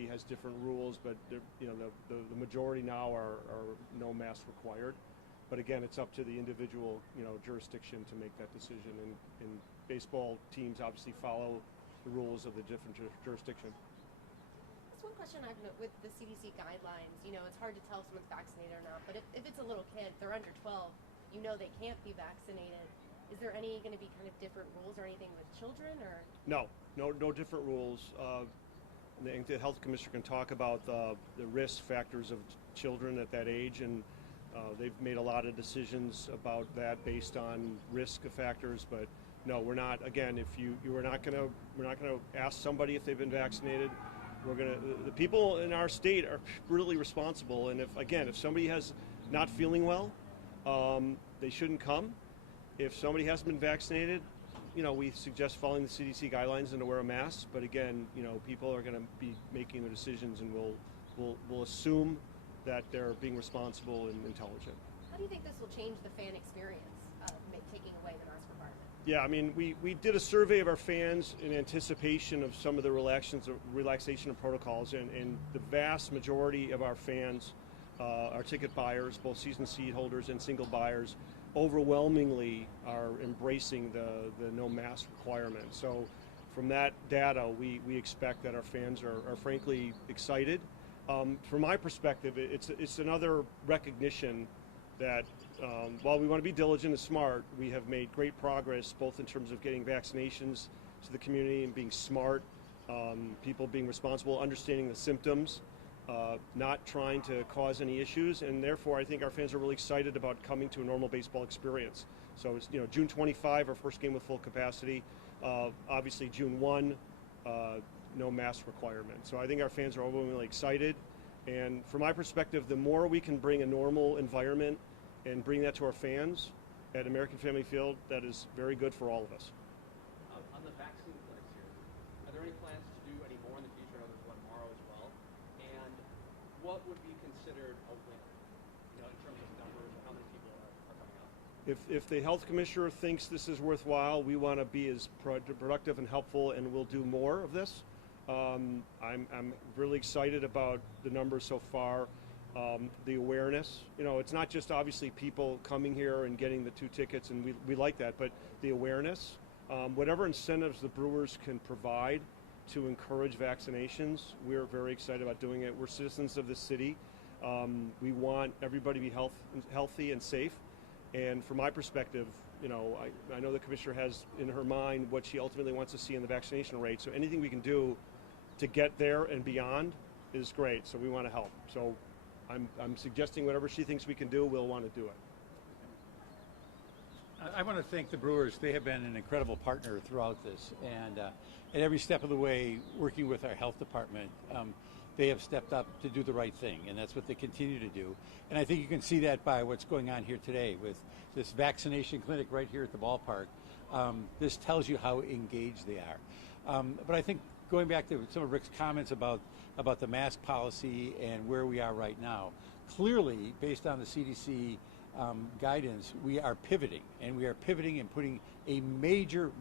city has different rules, but you know, the majority now are no mask required. But again, it's up to the individual, you know, jurisdiction to make that decision. And baseball teams obviously follow the rules of the different jurisdiction. That's one question I've noticed with the CDC guidelines. You know, it's hard to tell if someone's vaccinated or not. But if it's a little kid, they're under 12, you know they can't be vaccinated. Is there going to be kind of different rules or anything with children, or? No different rules. The health commissioner can talk about the risk factors of children at that age, and they've made a lot of decisions about that based on risk factors. But no, we're not. Again, we're not going to ask somebody if they've been vaccinated. The people in our state are really responsible, and if somebody has not feeling well, they shouldn't come. If somebody hasn't been vaccinated, you know, we suggest following the CDC guidelines and to wear a mask. But again, you know, people are going to be making their decisions, and we'll assume that they're being responsible and intelligent. How do you think this will change the fan experience of taking away the mask requirement? Yeah, I mean, we did a survey of our fans in anticipation of some of the relaxation of protocols, and the vast majority of our fans, our ticket buyers, both season seat holders and single buyers, overwhelmingly are embracing the no mask requirement. So from that data, we expect that our fans are frankly excited. From my perspective, it's another recognition that while we want to be diligent and smart, we have made great progress both in terms of getting vaccinations to the community and being smart, people being responsible, understanding the symptoms, not trying to cause any issues, and therefore I think our fans are really excited about coming to a normal baseball experience. So it's, you know, June 25, our first game with full capacity. Obviously June 1, no mask requirement. So I think our fans are overwhelmingly excited, and from my perspective, the more we can bring a normal environment and bring that to our fans at American Family Field, that is very good for all of us. On the vaccine clinics here, are there any plans to do any more in the future? I know there's one tomorrow as well. And what would be considered a win, you know, in terms of numbers or how many people are coming out? If the health commissioner thinks this is worthwhile, we want to be as productive and helpful, and we'll do more of this. I'm really excited about the numbers so far. The awareness, you know, it's not just obviously people coming here and getting the 2 tickets, and we like that, but the awareness, whatever incentives the Brewers can provide to encourage vaccinations, we're very excited about doing it. We're citizens of the city. We want everybody to be healthy and safe. And from my perspective, you know, I know the commissioner has in her mind what she ultimately wants to see in the vaccination rate. So anything we can do to get there and beyond is great. So we want to help. So I'm suggesting whatever she thinks we can do, we'll want to do it. I want to thank the Brewers. They have been an incredible partner throughout this, and at every step of the way, working with our health department, they have stepped up to do the right thing, and that's what they continue to do. And I think you can see that by what's going on here today with this vaccination clinic right here at the ballpark. This tells you how engaged they are. But I think going back to some of Rick's comments about the mask policy and where we are right now, clearly, based on the CDC guidance, we are pivoting, and we are pivoting and putting a major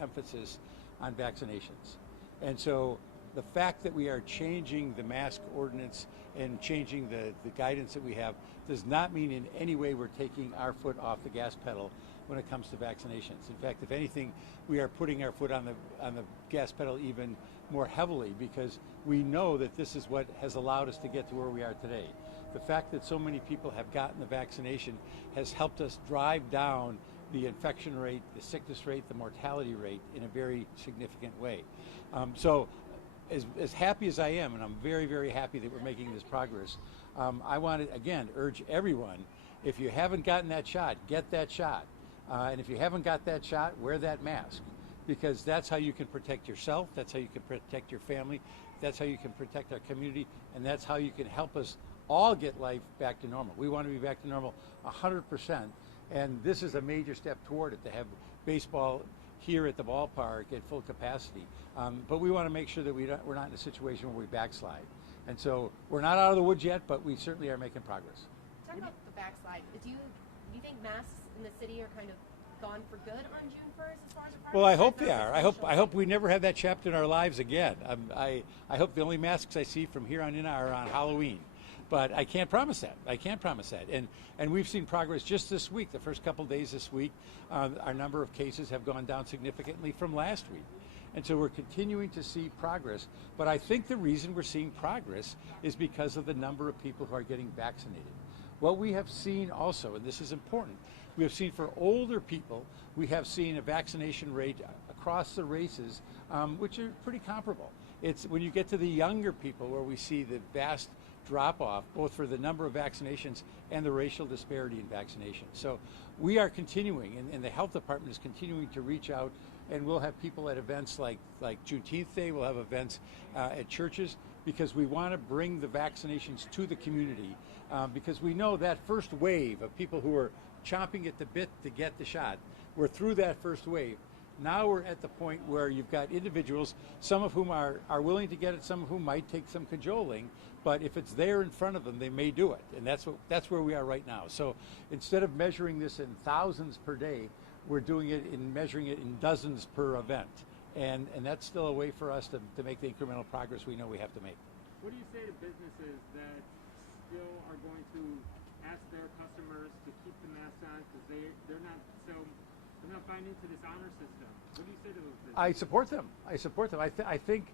emphasis on vaccinations. And so the fact that we are changing the mask ordinance and changing the guidance that we have does not mean in any way we're taking our foot off the gas pedal when it comes to vaccinations. In fact, if anything, we are putting our foot on the gas pedal even more heavily, because we know that this is what has allowed us to get to where we are today. The fact that so many people have gotten the vaccination has helped us drive down the infection rate, the sickness rate, the mortality rate in a very significant way. So as happy as I am, and I'm very happy that we're making this progress, I want to, again, urge everyone, if you haven't gotten that shot, get that shot. And if you haven't got that shot, wear that mask, because that's how you can protect yourself, that's how you can protect your family, that's how you can protect our community, and that's how you can help us all get life back to normal. We want to be back to normal 100%, and this is a major step toward it, to have baseball here at the ballpark at full capacity. But we want to make sure that we're not in a situation where we backslide. And so we're not out of the woods yet, but we certainly are making progress. Talk about the backslide. Do you think masks in the city are kind of gone for good on June 1st as far as the Well, I progress? hope Is they there are. potential? I hope we never have that chapter in our lives again. I hope the only masks I see from here on in are on Halloween. But I can't promise that. I can't promise that. And we've seen progress just this week. The first couple days this week, our number of cases have gone down significantly from last week. And so we're continuing to see progress. But I think the reason we're seeing progress is because of the number of people who are getting vaccinated. What we have seen also, and this is important, we have seen for older people, we have seen a vaccination rate across the races, which are pretty comparable. It's when you get to the younger people where we see the vast drop off, both for the number of vaccinations and the racial disparity in vaccinations. So we are continuing, and the health department is continuing to reach out, and we'll have people at events like Juneteenth Day, we'll have events at churches, because we want to bring the vaccinations to the community, because we know that first wave of people who are chomping at the bit to get the shot, we're through that first wave. Now we're at the point where you've got individuals, some of whom are willing to get it, some of whom might take some cajoling, but if it's there in front of them, they may do it. And that's where we are right now. So instead of measuring this in thousands per day, we're doing it measuring it in dozens per event. And that's still a way for us to make the incremental progress we know we have to make. What do you say to businesses that still are going to ask their customers to keep the masks on because they're not buying into this honor system? What do you say to those businesses? I support them. I think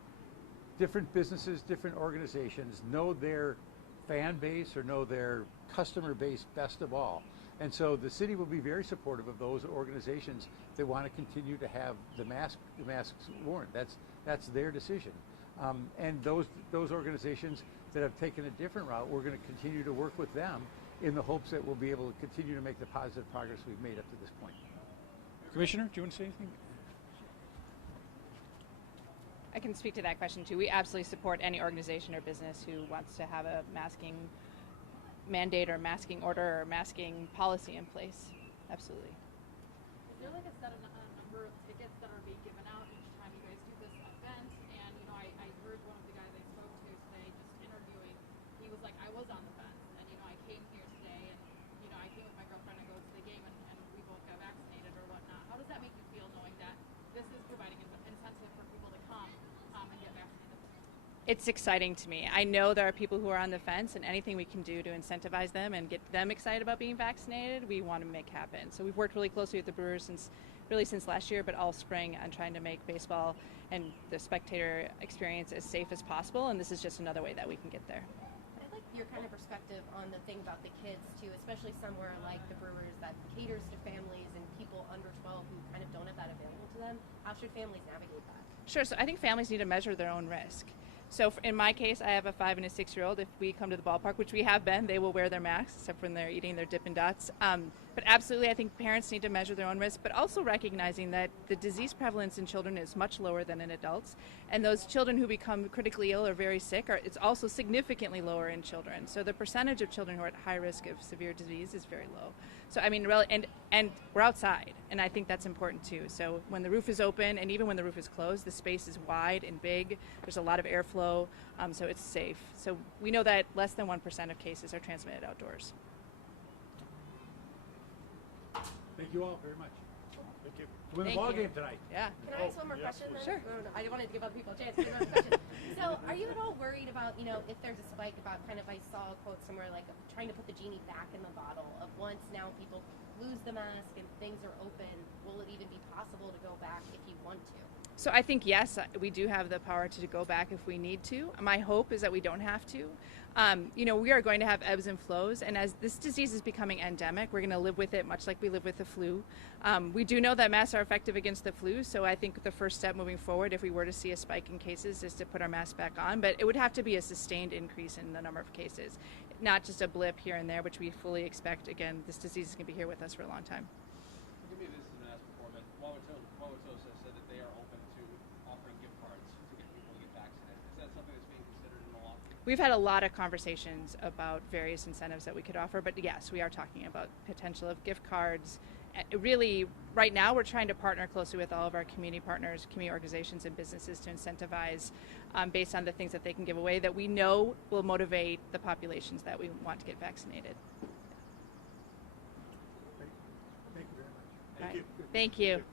different businesses, different organizations know their fan base or know their customer base best of all. And so the city will be very supportive of those organizations that want to continue to have the masks worn. That's their decision. And those organizations that have taken a different route, we're going to continue to work with them in the hopes that we'll be able to continue to make the positive progress we've made up to this point. Commissioner, do you want to say anything? I can speak to that question too. We absolutely support any organization or business who wants to have a masking mandate or masking order or masking policy in place. Absolutely. Is there like a set number of tickets that are being given out each time you guys do this event? And I heard one of the guys I spoke to today just interviewing, he was like, I was on the fence and I came here today and I came with my girlfriend to go to the game and we both got vaccinated or whatnot. How does that make you feel knowing that this is providing an incentive for people to come and get vaccinated? It's exciting to me. I know there are people who are on the fence, and anything we can do to incentivize them and get them excited about being vaccinated, we want to make happen. So we've worked really closely with the Brewers since last year, but all spring on trying to make baseball and the spectator experience as safe as possible, and this is just another way that we can get there. I'd like your kind of perspective on the thing about the kids too, especially somewhere like the Brewers that caters to families and people under 12 who kind of don't have that available to them. How should families navigate that? Sure, so I think families need to measure their own risk. So in my case, I have a 5 and a 6-year-old. If we come to the ballpark, which we have been, they will wear their masks, except when they're eating their Dippin' Dots. But absolutely, I think parents need to measure their own risk, but also recognizing that the disease prevalence in children is much lower than in adults. And those children who become critically ill or very sick, it's also significantly lower in children. So the percentage of children who are at high risk of severe disease is very low. So I mean, and we're outside, and I think that's important too. So when the roof is open, and even when the roof is closed, the space is wide and big. There's a lot of airflow, so it's safe. So we know that less than 1% of cases are transmitted outdoors. Thank you all very much. Thank you. Win the Thank ball you. game tonight. Yeah. Can I ask one more question then? Sure. No, I wanted to give other people a chance. To give question. So are you at all worried about, if there's a spike about I saw a quote somewhere like trying to put the genie back in the bottle of once now people lose the mask and things are open, will it even be possible to go back if you want to? So I think, yes, we do have the power to go back if we need to. My hope is that we don't have to. We are going to have ebbs and flows, and as this disease is becoming endemic, we're going to live with it much like we live with the flu. We do know that masks are effective against the flu, so I think the first step moving forward, if we were to see a spike in cases, is to put our masks back on, but it would have to be a sustained increase in the number of cases, not just a blip here and there, which we fully expect. Again, this disease is going to be here with us for a long time. Give me this as an ask before, but Wauwatosa said that they are open to offering gift cards to get people to get vaccinated. Is that something that's being considered in Milwaukee? We've had a lot of conversations about various incentives that we could offer, but yes, we are talking about potential of gift cards. Really, right now, we're trying to partner closely with all of our community partners, community organizations, and businesses to incentivize based on the things that they can give away that we know will motivate the populations that we want to get vaccinated. Thank you very much. Thank you. Right. Thank you.